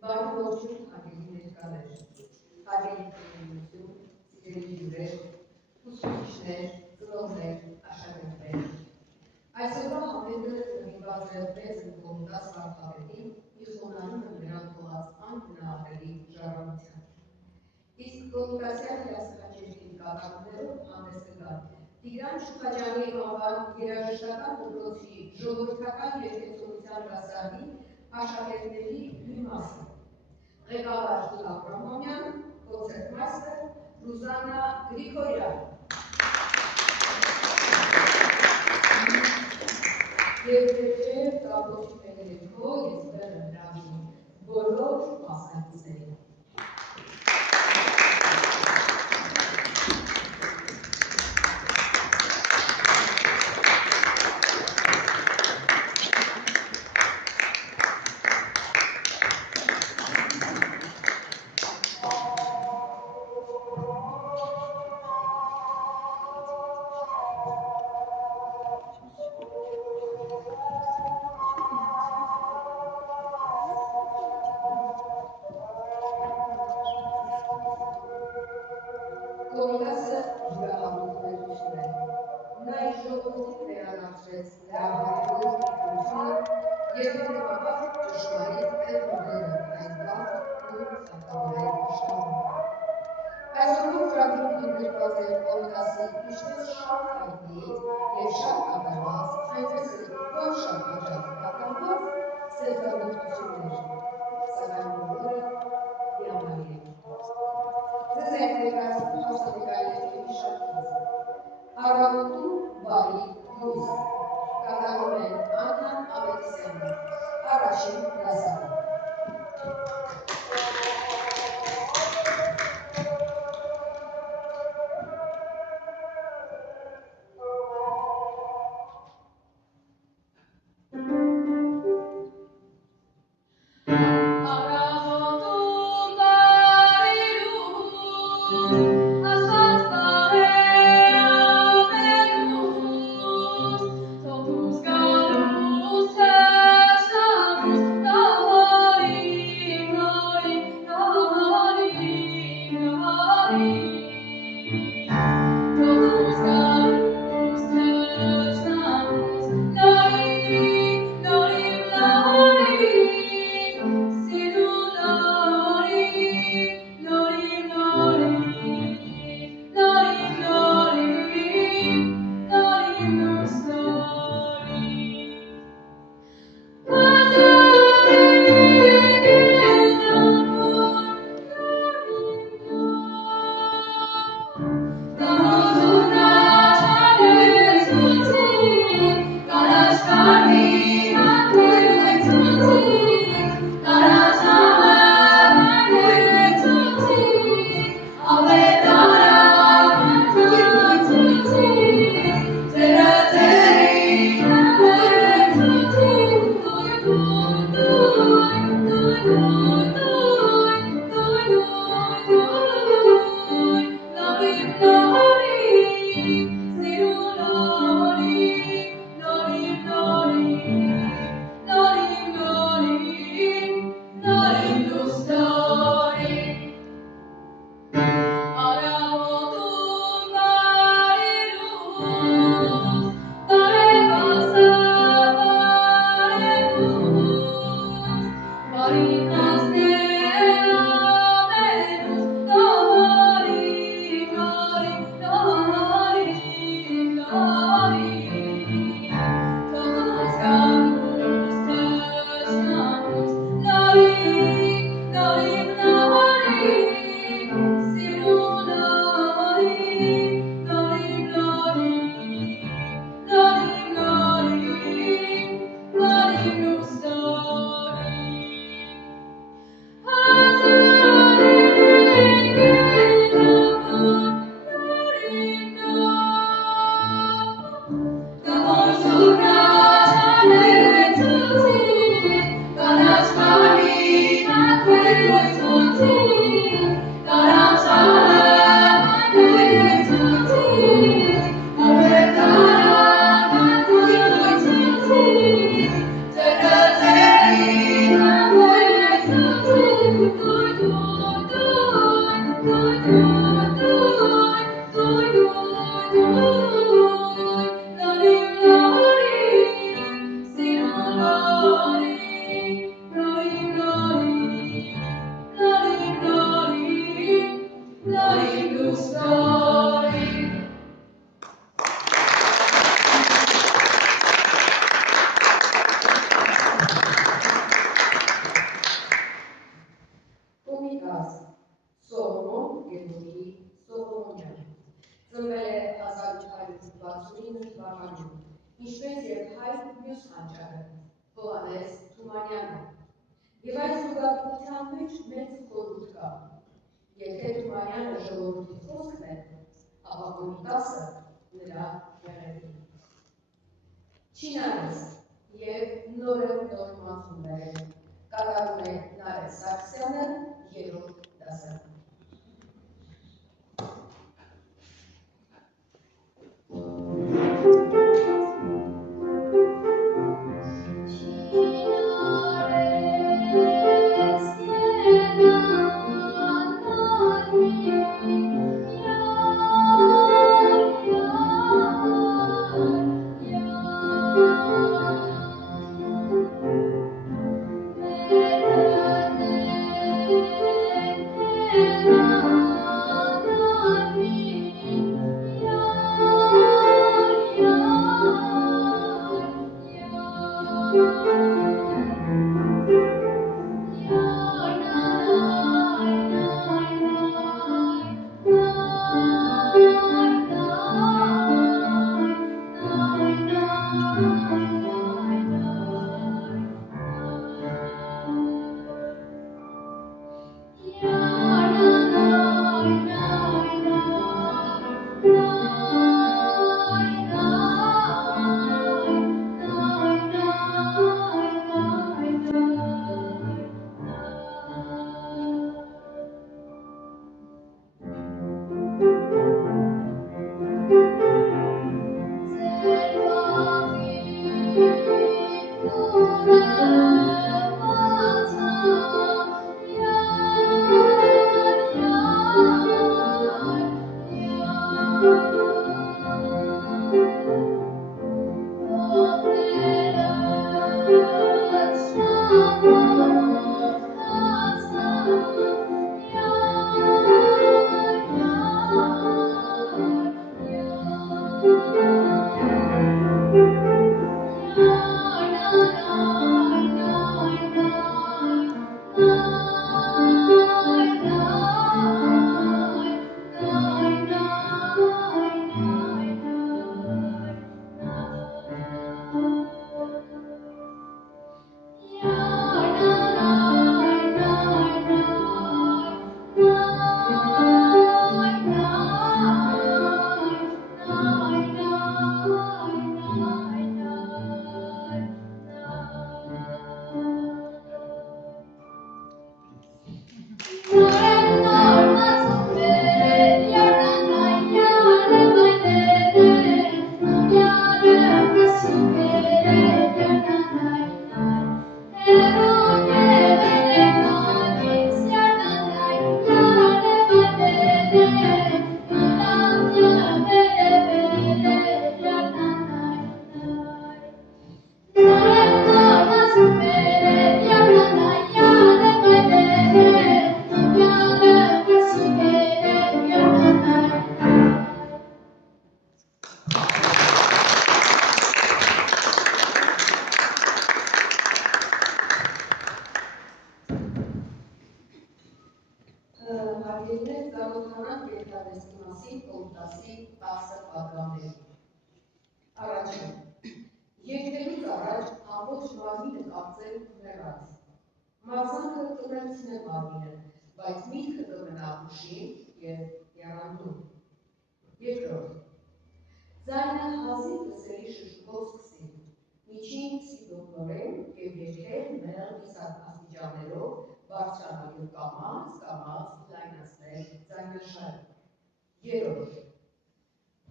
Բարի ողջույն հարգելի ներկաներ, հարգելի քննություն, սիրելի հյուրեր, ուսուցիչներ, ծնողներ, աշակերտներ։ Այսօրվա համերգը նվիրված է Մեծն Կոմիտաս վարդապետին մի խոնարհում եմ նրան թողած անկնահատելի ժառանգության։ Իսկ Կոմիտասյան հրաշքաճերի կատարումներով հանդես կգան Տիգրան Շուքաջյանի անվան երաժշտական դպրոցի ժողովրդական երգեցողության դասարանի աշակերտների մի մասը։ Ղեկավար Աբրահամյան, կոնցերտմայստեր Ռուզաննա Գրիգորյան։ Եվ վերջերս կապոցի ներքո ես բերեմ հրավիրում բոլոր մասնակիցներին։ Կոմիտասը յուրահատուկ է։ Նա իր ժողովրդին վերադարձրեց նրա հանդիպող ինքնությունը և հետևաբար ճշմարիտ տեղնուղերը այս բարդ ու սարքավորել իշխանում։ Այսօրվա ծրագրում ընդգրկված է Կոմիտասի ինչպես շատ հայտնի և շատ կատարված, այնպես էլ ոչ շատ հաճախ կատարված ստեղծագործություններ, սակայն բոլորը հիանալի են։ Ձեզ այդ ներկայացնում հաստատակայների շարքից։ Առավոտում բարի լույս կատարում են Աննա Ավետիսյանը, առաջին դասարան։ Եվ այս զուգադիպության մեջ մեծ խորհուրդ կա։ Եթե Թումանյանը ժողովրդի խոսքն է, ապա Կոմիտասը նրա եղևնին։ Չինարես և նորը նորմացումներ կատարում է Նարեկ Սարգսյանը 3-րդ դասարանում։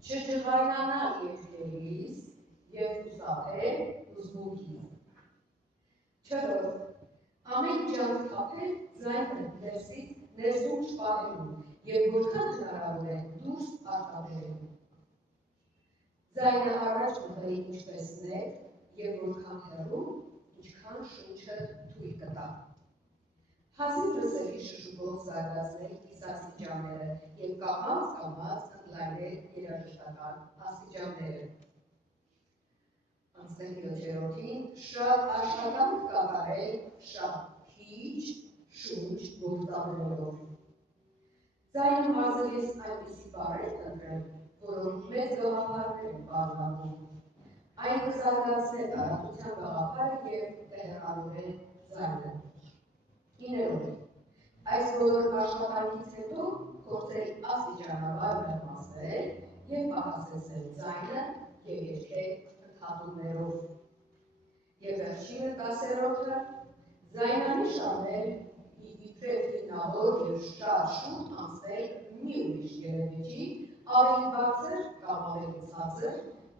Չջղայնանա երկրից և ուսապել ուզմունքին։ Չորրորդ. ամեն ջանք թափել ձայնը ներսից ներսում չպահելու և որքան հնարավոր է դուրս արտաբերելու։ Ձայնը առաջ մղել ինչպես նետ և որքան հեռու, ինչքան շունչը թույլ կտա։ Հազիվ լսելի շշուկով զարգացնել կիսաստիճանները և կամաց ընդլայնել երաժշտական աստիճանները։ Անցնենք 7-րդին, շատ աշխատանք կատարել շատ քիչ շունչ գործադրելով։ Ձայնը մարզելիս այնպիսի բառեր ընտրել, որոնք մեծ գաղափարներ են պարունակում։ Այն կզարգացնի տարածության գաղափարը և կհեռավորել ձայնը։ աշխատանքից հետո փորձել աստիճանաբար ուրեմացնել և պահասեցնել ձայնը և երգել ընդհատումներով։ Եվ վերջինը 10-րդը ձայնանիշաններ իբրև հիմնավոր և շատ շուտ անցնել մի ուրիշ երևիճի ավելի բարձր կամ ավելի ցածր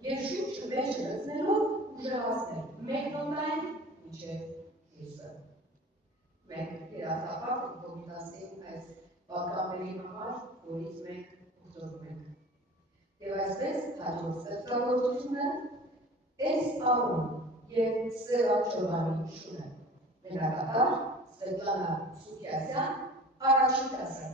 և շուտ մեջ լցնելով ուժեղացնել մեկ նոտային մինչև մյուսը։ Մենք երախտապարտ ենք Կոմիտասին այս պատգամների համար, որից մենք օգտվում ենք։ Եվ այսպես հաջորդ ստեղծագործությունը «Էս առում» և Սևա Ջովանի շունը։ Մենակատար Սվետլանա Սուքիասյան, առաջին դասը։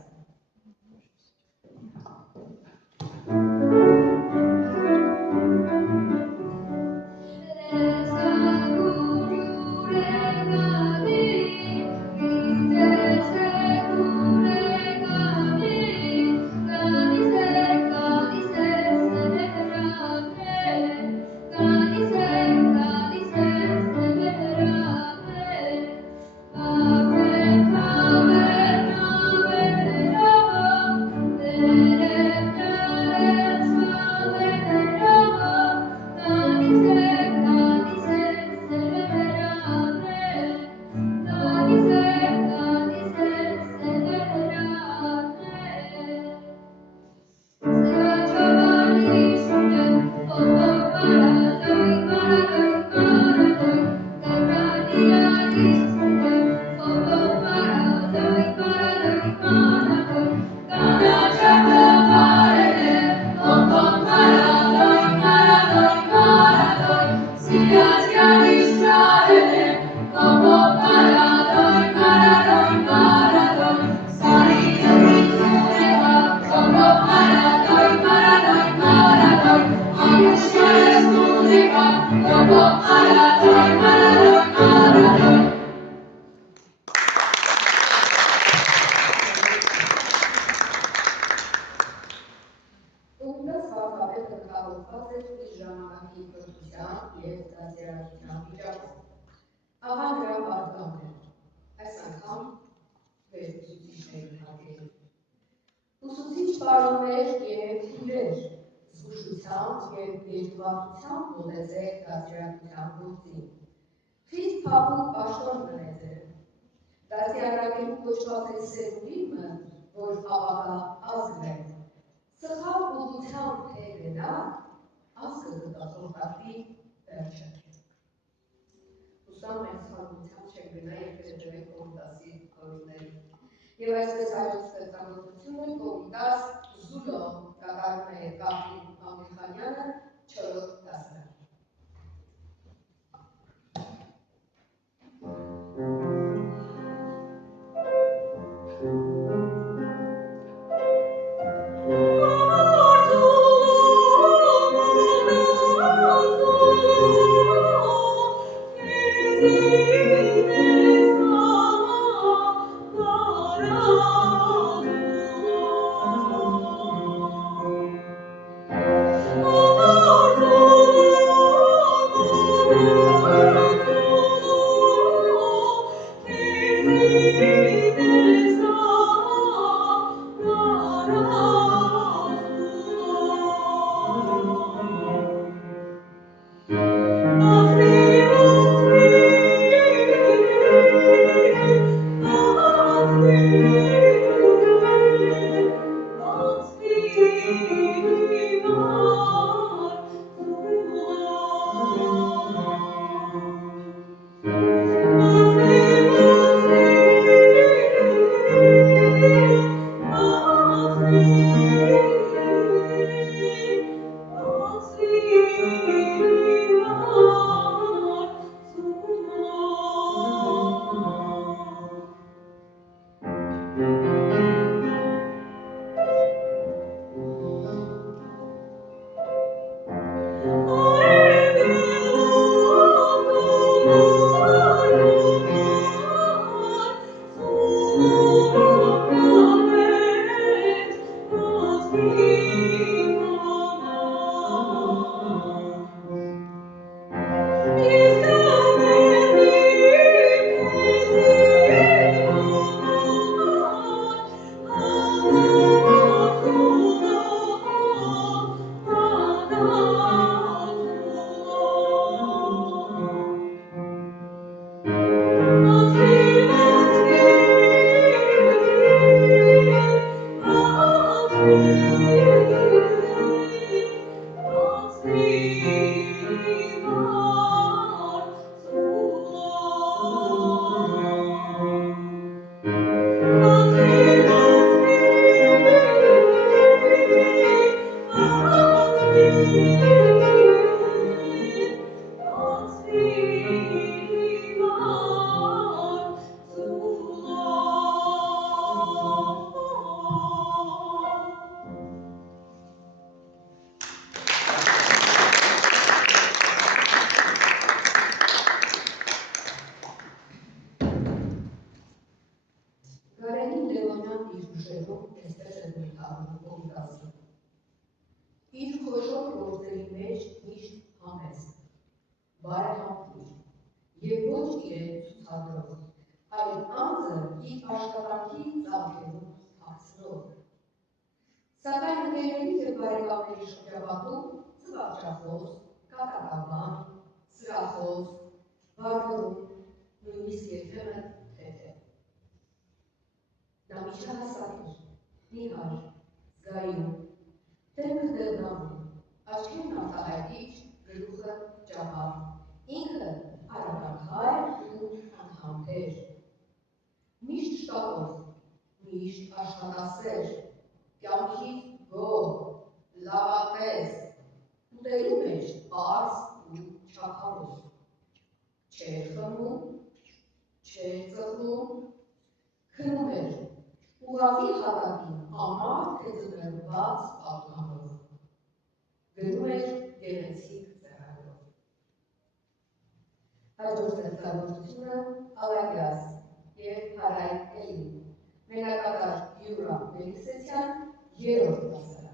Ուսուցիչ պարոններ և հյուրեր, զգուշությամբ և երկվածությամբ մոտեցեք դաստիարակության գործին։ Խիստ փափուկ պաշտոն ունեցեք։ Դաստիարակելու կոչված է սերունդիմը, որ ապակա ազգ է։ Սխալ ուղղությամբ թե գնա, ազգը կտասողատի վերջը։ Ուսամ մենք սխալ ուղղությամբ չենք գնա և կհետևենք Կոմիտասի կորուներին։ Եվ այսպես հայոց ստեղծագործությունը Կոմիտաս Զուլո կատարում է Կապրին Ամիրխանյանը 4-րդ դասը։ իր ուժերում այսպես է ներկայանում Կոմիտասը։ Իր խոշոր գործերի մեջ միշտ համեստ, բարեհամբույր և ոչ իրեն ցուցադրող, այլ անձը իր աշխատանքի ծավալներում թաքցնող։ Սակայն ընկերների և բարեկամների շրջապատում զվարճախոս, կատակաբան, սրախոս, վարվռուն, նույնիսկ երբեմն թեթև։ Նա միջահասակ էր, նիհար, զգայուն, դեմքը դեղնավուն, աչքերն արտահայտիչ, գլուխը ճապար, ինքը արագաքայլ ու անհամբեր, միշտ շտապով, միշտ աշխատասեր, կյանքից գոհ, լավատես, ուտելու մեջ պարզ ու չափավոր, չէր խմում, չէր ծխում, քնում էր, ուղղակի հատակին ամառ թե ձմեռված պատուհանով, գրում էր գեղեցիկ ձեռագրով։ Հաջորդ ստեղծագործությունը Ալագյաս և Հարայ Էլի, մենակատար Յուրա Մելիքսեցյան, երրորդ դասարան։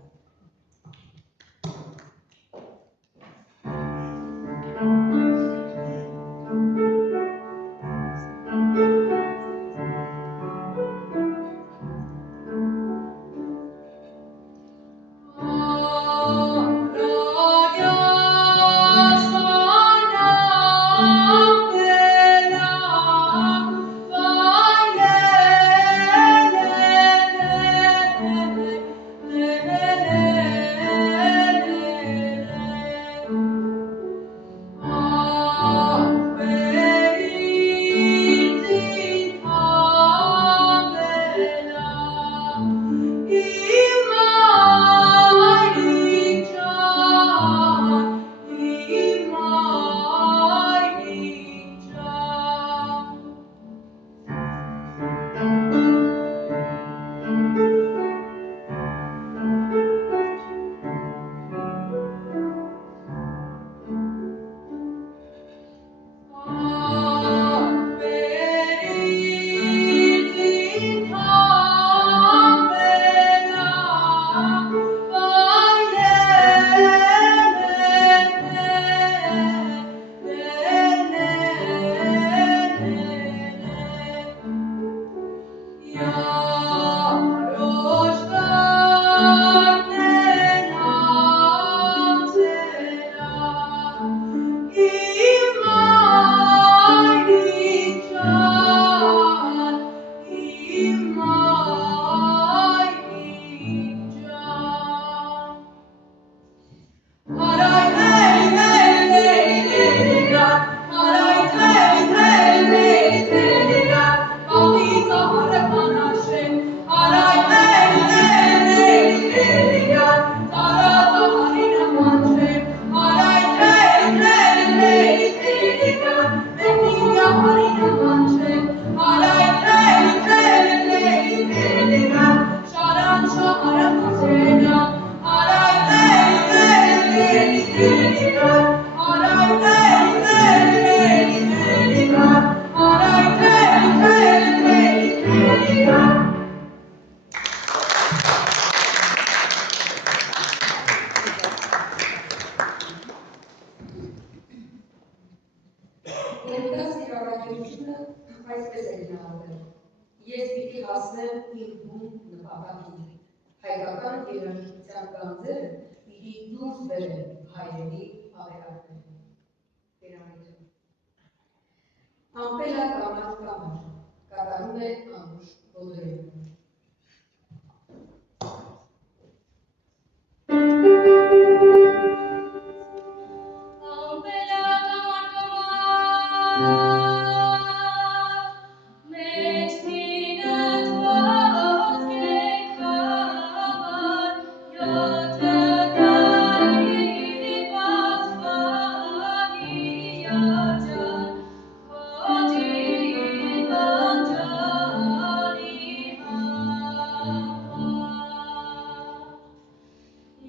Այսպես է գնահատել. ես պիտի հասնեմ իմ բուն նպատակին, հայկական երաժշտության գանձերը պիտի դուրս բերեն հայերի ավերակները։ Ամպելա կամար կամար, կատարում է Անուշ Բոդոյանը։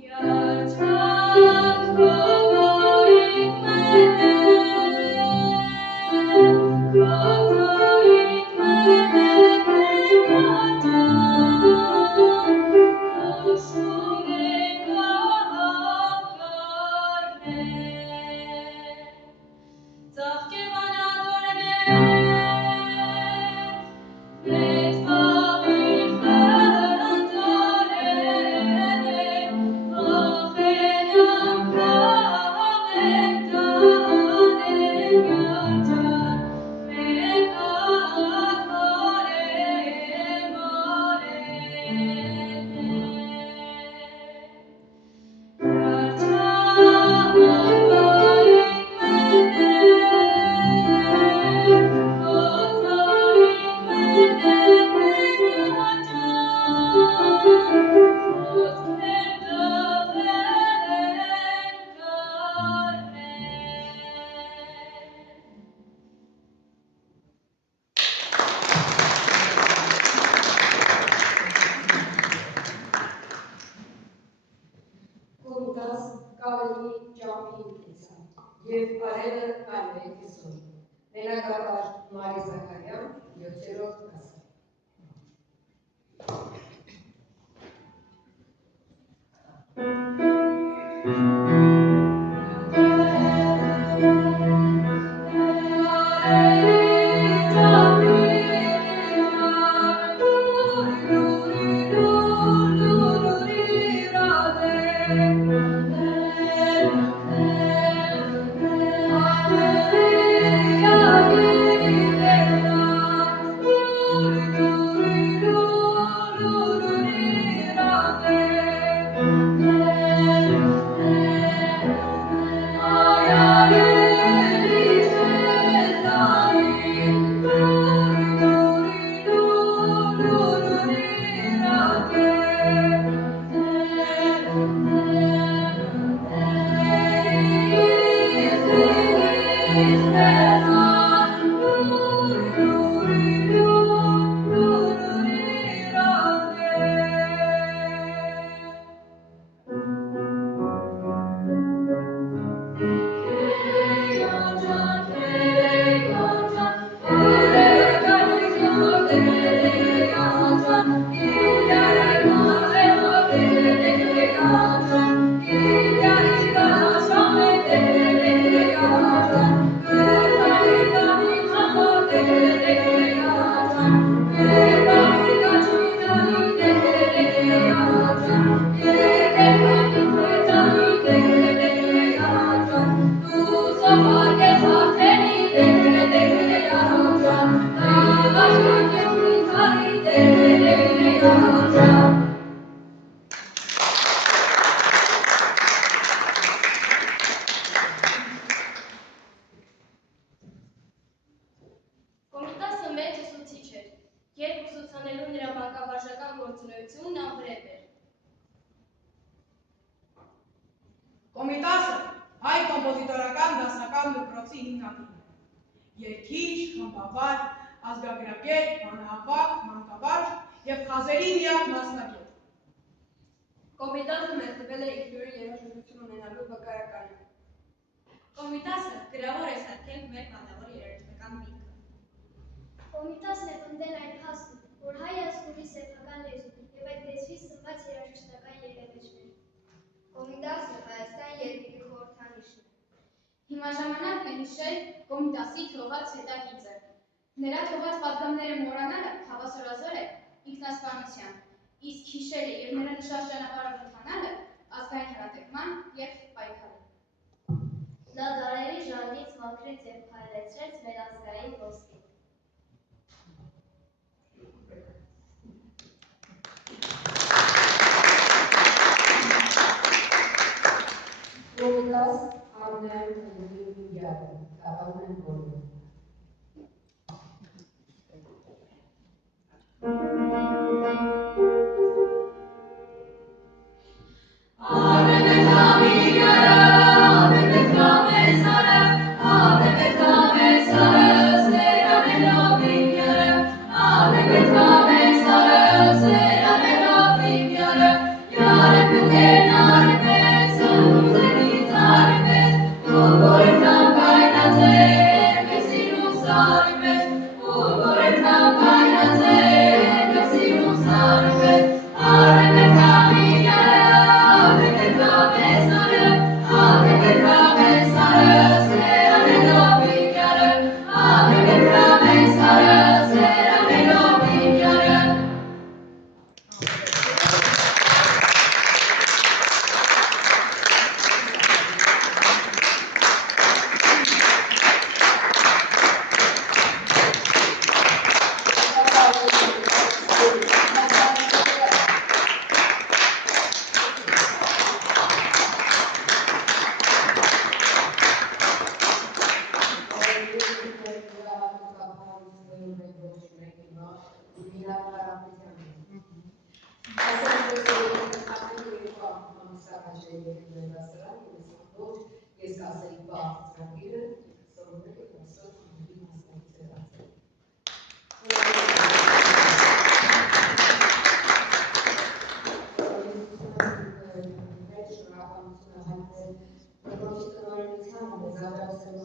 Your Ալեքսանդրյանը Կանյանի 50, Մենակատար Մարի Զաքարյան 7-րդ դասը։ Կոմիտասը հայ կոմպոզիտորական դասական դպրոցի հիմնադիրն է։ Երգիչ, խմբավար, ազգագրագետ, բանահավաք, մանկաբարձ և խազերի միակ մասնագետ։ Կոմիտասը մեծվել է ինքնուրույն երաժշտություն ունենալու վկայականը։ Կոմիտասը գրավոր է սարքել մեր պատավոր երաժշտական միտքը։ Կոմիտասն է պնդել այն փաստը, որ հայ ազգ ունի սեփական լեզու և այդ լեզվից ծնված երաժշտական ելևէջներ։ Կոմիտասը Հայաստան երկրի խորհրդանիշն է։ Հիմա ժամանակն է հիշել Կոմիտասի թողած հետագիծը։ Նրա թողած պատգամները մոռանալը հավասարազոր է ինքնասպանության, իսկ հիշելը և նրա նշած ճանապարհով ընթանալը ազգային հարատևման և պայքարի։ Նա դարերի ժանգից մաքրեց և փայլեցրեց մեր ազգային ոսկին։ Կոմիտաս Արմեն Յարը, Կարամեն Գորը։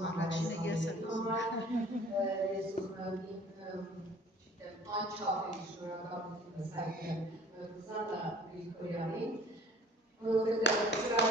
Առաջ հայտնեմ Ռուզաննա Գրիգորյանին, որովհետև սրա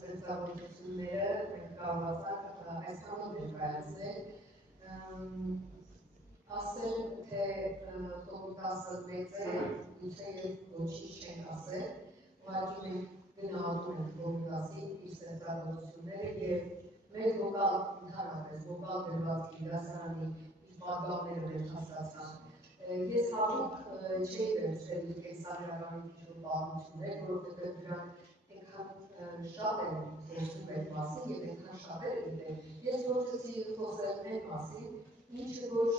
ստեղծագործությունները մենք կարողացանք այսքան ներկայացնել, ասել, թե Կոմիտասը մեծ է, գուցե և ոչինչ չենք ասել, ուղղակի մենք գնահատում ենք Կոմիտասի իր ստեղծագործությունները և մեր վոկալ ընդհանրապես վոկալ դրվածքի դասարանի իր պատգամները մենք հասկացանք։ Ես հատուկ չէի վերցրել իր կենսագրական ինչ-որ պատմություններ, որովհետև դրանք այնքան շատ են խոսում այդ մասին և այնքան շատերը գիտեն։ Ես փորձեցի խոսել մեր մասին, ինչը որ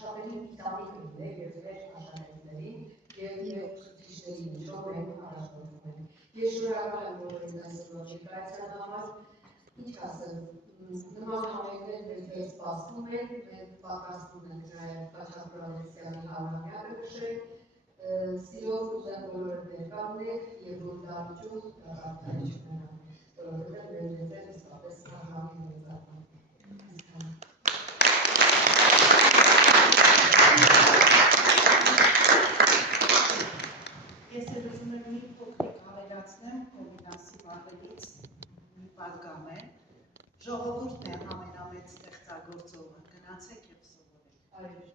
շատերին տիտանիկ լիներ և մեր աշխատանքներին և մեր ուսուցիչներին, ինչով մենք առաջնորդում ենք։ Ես շնորհակալ եմ բոլորին այսօրվա շնորհակալության համար, ինչ ասեմ, նման համերգներ մեզ դեռ սպասվում են, մենք պատրաստում ենք նաև Խաչատուր Ալեքսյանի 100-ամյակը նշել, սիրով ուզեմ բոլորը ներկա լինեք և որ դառնաճյուղ դառնալի չմնան, որովհետև մեր մեծերը իսկապես արժանի մեծական։ Ես էլ ուզում եմ մի փոքրիկ ավելացնեմ Կոմիտասի վարելից մի պատգամ է, ժողովուրդն է ամենամեծ ստեղծագործողը, գնացեք և սովորեք։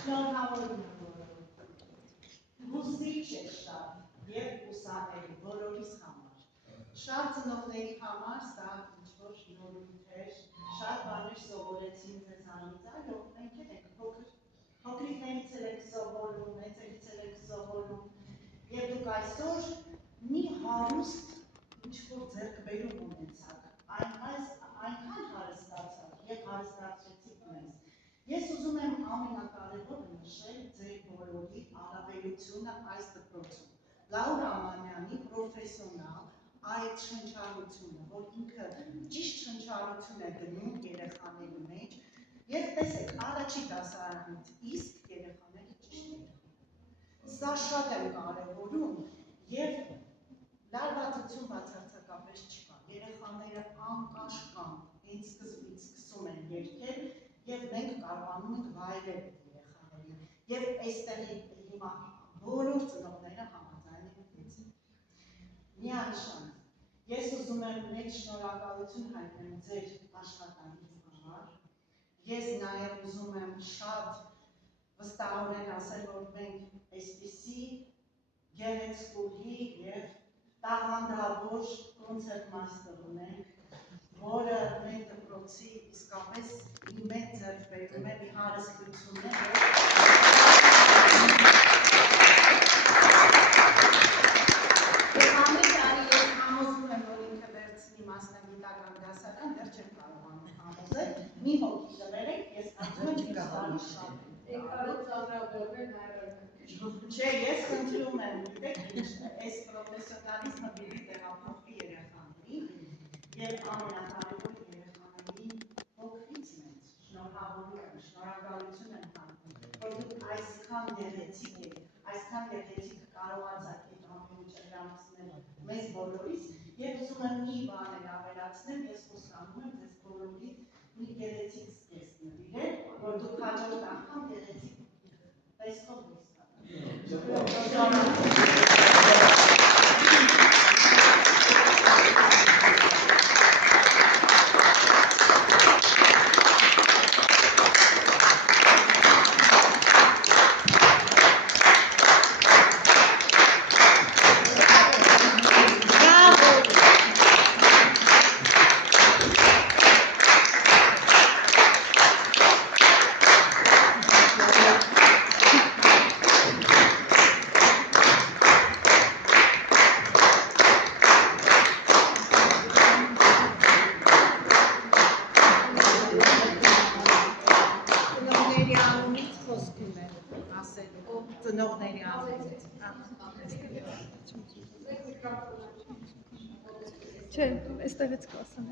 Շնորհավորում եմ բոլորին։ Հուզիչ է շատ և ուսանել բոլորիս համար։ Շատ ծնողների համար սա ինչ-որ նորույթ էր, շատ բաներ սովորեցին ձեզանից, այո, մենք էլ ենք փոքրիկներից էլ եք սովորում, մեծերից էլ եք սովորում, և դուք այսօր մի հարուստ ինչ-որ ձեռքբերում ունեցաք, այնքան հարստացաք և հարստացրեցիք մեզ։ Ես ուզում եմ ամենակարևորը նշել ձեր բոլորի առավելությունը այս դպրոցում։ Լաուրա Ամանյանի պրոֆեսիոնալ այդ շնչառությունը, որ ինքը ճիշտ շնչառություն է գնում երեխաների մեջ, և տեսեք, առաջի դասարանից իսկ երեխաները ճիշտ երեխան։ Սա շատ եմ կարևորում և լարվածություն բացարձակապես չկա։ Երեխաները անկաշկանդ հենց սկզբից սկսում են երգել և մենք կարողանում ենք վայելել երեխաներին։ Եվ այստեղի հիմա բոլոր ծնողները համաձայն են։ Միանշան, ես ուզում եմ մեծ շնորհակալություն հայտնեմ ձեր աշխատանքից համար։ Ես նաև ուզում եմ շատ վստահորեն ասել, որ մենք այսպիսի գեղեցկուհի և տաղանդավոր կոնցերտմայստեր ունենք, որը մեր դպրոցի իսկապես մի մեծ ձեռքբերում է, մի հարստություն է, և ամեն տարի ես համոզվում եմ, որ ինքը վերցնի մասնագիտական դասարան, դեռ չեմ կարողանում համոզել, մի հոգի տվերեք, ես կարծում եմ տարի շատ Չէ, ես խնդրում եմ, գիտեք ինչ, այս պրոֆեսիոնալիզմը պիտի տեղափոխվի երեխաներին և ամենակարևորը երեխաներին փոքրից մեծ շնորհավորում եմ, շնորհակալություն եմ հայտնում, որ դուք այսքան գեղեցիկ եք, այսքան գեղեցիկ կարողացաք այդ ամենը իրականացնել մեզ բոլորիս և ուզում եմ մի բան էլ ավելացնեմ, ես խոստանում եմ ձեզ բոլորի մի գեղեցիկ զգեստ նվիրել, որ դուք հաջորդ անգամ գեղեցիկ տեսքով դուրս ծնողների անունից Չէ, այստեղից կասեմ։